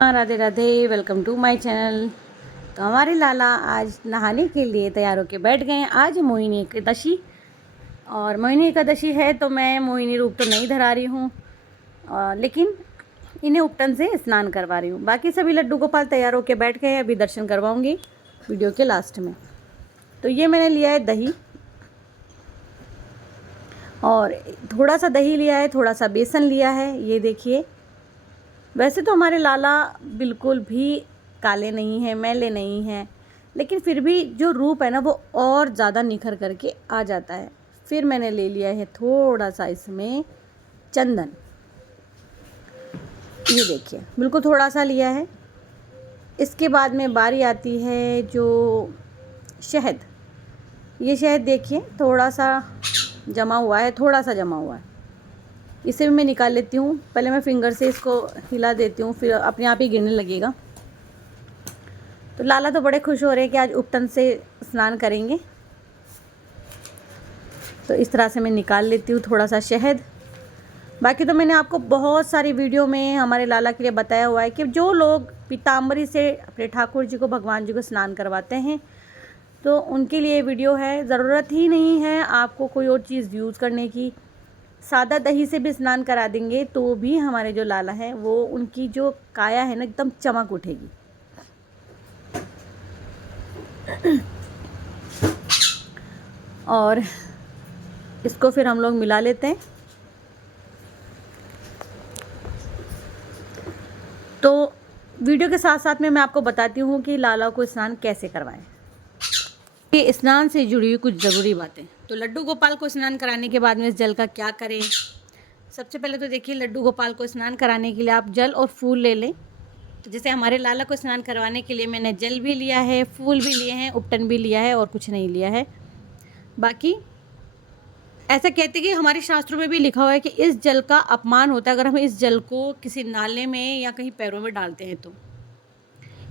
हाँ, Radhe Radhe. Welcome to my channel. तो हमारे लाला आज नहाने के लिए तैयार होके बैठ गए हैं। आज मोहिनी एकादशी और मोहिनी एकादशी है तो मैं मोहिनी रूप तो नहीं धरा रही हूँ, लेकिन इन्हें उपटन से स्नान करवा रही हूँ। बाकी सभी लड्डू गोपाल तैयार होके बैठ गए हैं। अभी दर्शन करवाऊँगी वीडियो के लास्ट में। तो ये मैंने लिया है दही, और थोड़ा सा दही लिया है, थोड़ा सा बेसन लिया है। ये देखिए, वैसे तो हमारे लाला बिल्कुल भी काले नहीं हैं, मैले नहीं हैं, लेकिन फिर भी जो रूप है ना वो और ज़्यादा निखर करके आ जाता है। फिर मैंने ले लिया है थोड़ा सा इसमें चंदन। ये देखिए, बिल्कुल थोड़ा सा लिया है। इसके बाद में बारी आती है जो शहद। ये शहद देखिए थोड़ा सा जमा हुआ है, थोड़ा सा जमा हुआ है। इसे भी मैं निकाल लेती हूँ। पहले मैं फिंगर से इसको हिला देती हूँ, फिर अपने आप ही गिरने लगेगा। तो लाला तो बड़े खुश हो रहे हैं कि आज उपटन से स्नान करेंगे। तो इस तरह से मैं निकाल लेती हूँ थोड़ा सा शहद। बाकी तो मैंने आपको बहुत सारी वीडियो में हमारे लाला के लिए बताया हुआ है कि जो लोग पीताम्बरी से अपने ठाकुर जी को, भगवान जी को स्नान करवाते हैं, तो उनके लिए वीडियो है। ज़रूरत ही नहीं है आपको कोई और चीज़ यूज़ करने की। सादा दही से भी स्नान करा देंगे तो भी हमारे जो लाला हैं वो, उनकी जो काया है ना, एकदम चमक उठेगी। और इसको फिर हम लोग मिला लेते हैं। तो वीडियो के साथ साथ में मैं आपको बताती हूँ कि लाला को स्नान कैसे करवाएं। ये स्नान से जुड़ी हुई कुछ ज़रूरी बातें। तो लड्डू गोपाल को स्नान कराने के बाद में इस जल का क्या करें। सबसे पहले तो देखिए, लड्डू गोपाल को स्नान कराने के लिए आप जल और फूल ले लें। तो जैसे हमारे लाला को स्नान करवाने के लिए मैंने जल भी लिया है, फूल भी लिए हैं, उपटन भी लिया है, और कुछ नहीं लिया है। बाकी ऐसा कहते हैं कि हमारे शास्त्रों में भी लिखा हुआ है कि इस जल का अपमान होता है अगर हम इस जल को किसी नाले में या कहीं पैरों में डालते हैं तो।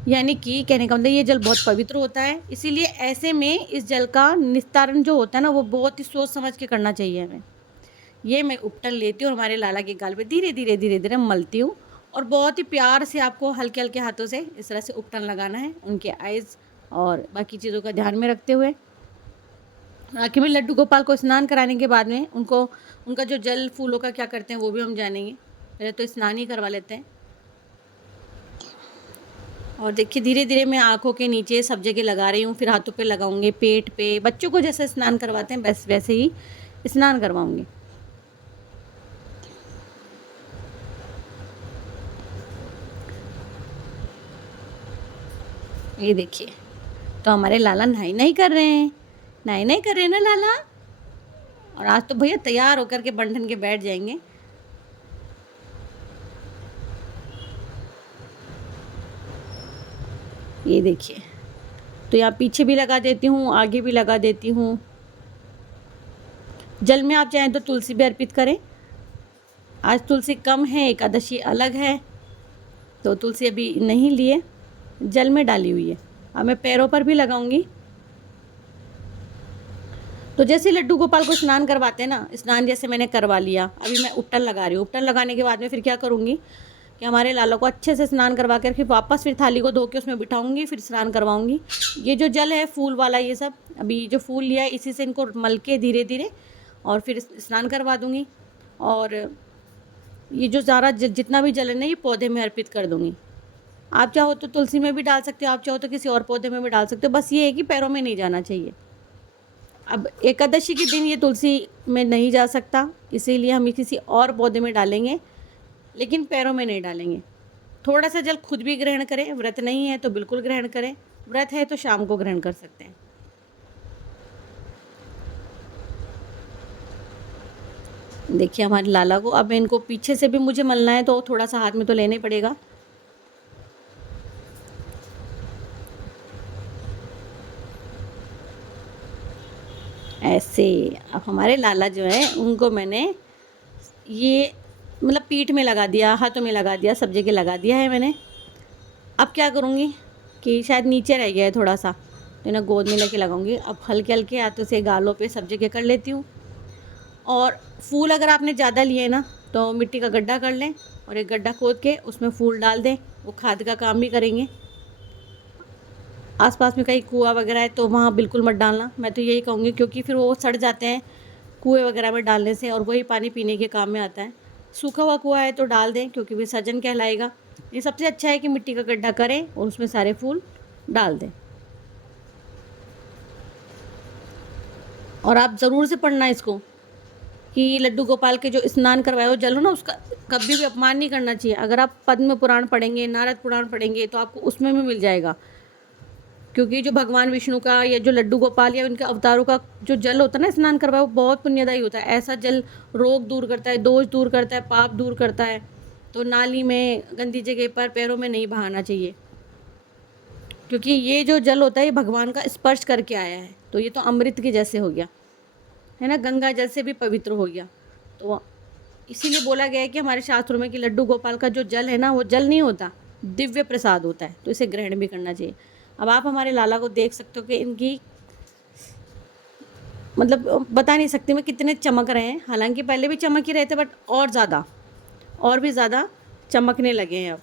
यानी कि कहने का मतलब ये जल बहुत पवित्र होता है, इसीलिए ऐसे में इस जल का निस्तारण जो होता है ना, वो बहुत ही सोच समझ के करना चाहिए हमें। ये मैं उपटन लेती हूँ और हमारे लाला के गाल पे धीरे धीरे धीरे धीरे मलती हूँ, और बहुत ही प्यार से आपको हल्के हल्के हाथों से इस तरह से उपटन लगाना है, उनके आइज़ और बाकी चीज़ों का ध्यान में रखते हुए। आखिर में लड्डू गोपाल को स्नान कराने के बाद में उनका जो जल फूलों का क्या करते हैं वो भी हम जानेंगे। पहले तो स्नान ही करवा लेते हैं। और देखिए, धीरे धीरे मैं आँखों के नीचे सब जगह लगा रही हूँ, फिर हाथों पे लगाऊंगे, पेट पे। बच्चों को जैसे स्नान करवाते हैं बस वैसे ही स्नान करवाऊंगी। ये देखिए, तो हमारे लाला नहाई नहीं कर रहे हैं, नहाई नहीं कर रहे हैं ना लाला। और आज तो भैया तैयार होकर के बंधन के बैठ जाएंगे। ये देखिए, तो यहाँ पीछे भी लगा देती हूँ, आगे भी लगा देती हूँ। जल में आप चाहें तो तुलसी भी अर्पित करें। आज तुलसी कम है, एकादशी अलग है, तो तुलसी अभी नहीं लिए, जल में डाली हुई है। अब मैं पैरों पर भी लगाऊंगी। तो जैसे लड्डू गोपाल को स्नान करवाते हैं ना, स्नान जैसे मैंने करवा लिया, अभी मैं उपटन लगा रही हूँ। उपटन लगाने के बाद में फिर क्या करूँगी कि हमारे लाला को अच्छे से स्नान करवा कर फिर वापस फिर थाली को धो के उसमें बिठाऊंगी, फिर स्नान करवाऊंगी। ये जो जल है फूल वाला, ये सब अभी जो फूल लिया है इसी से इनको मल के धीरे धीरे और फिर स्नान करवा दूँगी। और ये जो सारा जितना भी जल है ना, ये पौधे में अर्पित कर दूँगी। आप चाहो तो तुलसी में भी डाल सकते हो, आप चाहो तो किसी और पौधे में भी डाल सकते हो। बस ये है कि पैरों में नहीं जाना चाहिए। अब एकादशी के दिन ये तुलसी में नहीं जा सकता, इसीलिए हम किसी और पौधे में डालेंगे, लेकिन पैरों में नहीं डालेंगे। थोड़ा सा जल खुद भी ग्रहण करें, व्रत नहीं है तो बिल्कुल ग्रहण करें, व्रत है तो शाम को ग्रहण कर सकते हैं। देखिए हमारे लाला को, अब इनको पीछे से भी मुझे मलना है तो थोड़ा सा हाथ में तो लेना ही पड़ेगा। ऐसे अब हमारे लाला जो है उनको मैंने ये मतलब पीठ में लगा दिया, हाथों में लगा दिया, सब जगह लगा दिया है मैंने। अब क्या करूँगी कि शायद नीचे रह गया है थोड़ा सा, तो इन्हें गोद में लेके लगाऊंगी। अब हल्के हल्के हाथों से गालों पे सब जगह कर लेती हूँ। और फूल अगर आपने ज़्यादा लिए ना तो मिट्टी का गड्ढा कर लें और एक गड्ढा खोद के उसमें फूल डाल दें, वो खाद का काम भी करेंगे। आसपास में कहीं कुआं वगैरह है तो वहाँ बिल्कुल मत डालना, मैं तो यही कहूँगी, क्योंकि फिर वो सड़ जाते हैं कुएं वगैरह में डालने से, और वही पानी पीने के काम में आता है। सूखा हुआ कुआं है तो डाल दें, क्योंकि विसर्जन कहलाएगा। ये सबसे अच्छा है कि मिट्टी का गड्ढा करें और उसमें सारे फूल डाल दें। और आप ज़रूर से पढ़ना इसको कि लड्डू गोपाल के जो स्नान करवाए हो जल हो ना, उसका कभी भी अपमान नहीं करना चाहिए। अगर आप पद्म पुराण पढ़ेंगे, नारद पुराण पढ़ेंगे, तो आपको उसमें भी मिल जाएगा, क्योंकि जो भगवान विष्णु का या जो लड्डू गोपाल या उनके अवतारों का जो जल होता है ना स्नान करवाए, वो बहुत पुण्यदायी होता है। ऐसा जल रोग दूर करता है, दोष दूर करता है, पाप दूर करता है। तो नाली में, गंदी जगह पर, पैरों में नहीं बहाना चाहिए, क्योंकि ये जो जल होता है ये भगवान का स्पर्श करके आया है, तो ये तो अमृत के जैसे हो गया है ना, गंगा जल से भी पवित्र हो गया। तो इसीलिए बोला गया है कि हमारे शास्त्रों में कि लड्डू गोपाल का जो जल है ना, वो जल नहीं होता, दिव्य प्रसाद होता है, तो इसे ग्रहण भी करना चाहिए। अब आप हमारे लाला को देख सकते हो कि इनकी मतलब बता नहीं सकती मैं कितने चमक रहे हैं। हालांकि पहले भी चमक ही रहे थे, बट और भी ज़्यादा चमकने लगे हैं अब।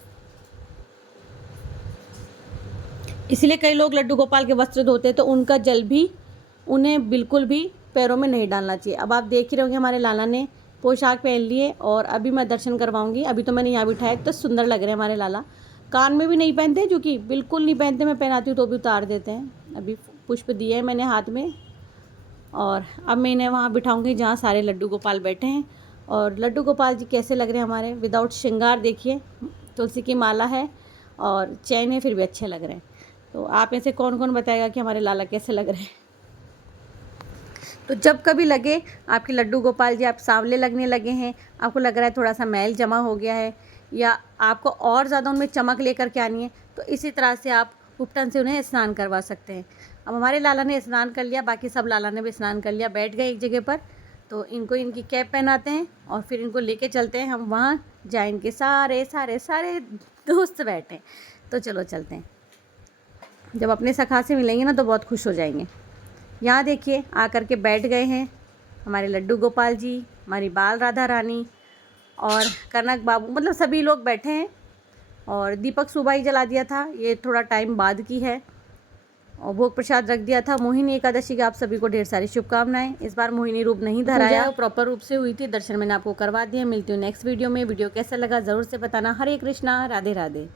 इसीलिए कई लोग लड्डू गोपाल के वस्त्र धोते हैं, तो उनका जल भी उन्हें बिल्कुल भी पैरों में नहीं डालना चाहिए। अब आप देख ही रहे होंगे हमारे लाला ने पोशाक पहन ली है, और अभी मैं दर्शन करवाऊंगी। अभी तो मैंने यहाँ बिठाया, तो सुंदर लग रहे हैं हमारे लाला। कान में भी नहीं पहनते, जो कि बिल्कुल नहीं पहनते, मैं पहनाती हूँ तो भी उतार देते हैं। अभी पुष्प दिए है मैंने हाथ में, और अब मैं इन्हें वहाँ बिठाऊंगी जहाँ सारे लड्डू गोपाल बैठे हैं। और लड्डू गोपाल जी कैसे लग रहे हैं हमारे, विदाउट श्रृंगार। देखिए, तुलसी की माला है और चैन है, फिर भी अच्छे लग रहे हैं। तो आप में से कौन कौन बताएगा कि हमारे लाला कैसे लग रहे हैं। तो जब कभी लगे आपके लड्डू गोपाल जी आप सांवले लगने लगे हैं, आपको लग रहा है थोड़ा सा मैल जमा हो गया है, या आपको और ज़्यादा उनमें चमक लेकर के आनी है, तो इसी तरह से आप उपटन से उन्हें स्नान करवा सकते हैं। अब हमारे लाला ने स्नान कर लिया, बाकी सब लाला ने भी स्नान कर लिया, बैठ गए एक जगह पर। तो इनको इनकी कैप पहनाते हैं और फिर इनको लेके चलते हैं हम वहाँ जहाँ इनके सारे सारे सारे दोस्त बैठे हैं। तो चलो चलते हैं। जब अपने सखा से मिलेंगे ना तो बहुत खुश हो जाएंगे। यहाँ देखिए आकर के बैठ गए हैं हमारे लड्डू गोपाल जी, हमारी बाल राधा रानी और कनक बाबू, मतलब सभी लोग बैठे हैं। और दीपक सुबह ही जला दिया था, ये थोड़ा टाइम बाद की है, और भोग प्रसाद रख दिया था। मोहिनी एकादशी की आप सभी को ढेर सारी शुभकामनाएं। इस बार मोहिनी रूप नहीं धराया, प्रॉपर रूप से हुई थी, दर्शन मैंने आपको करवा दिया। मिलती हूँ नेक्स्ट वीडियो में। वीडियो कैसा लगा ज़रूर से बताना। हरे कृष्णा, राधे राधे।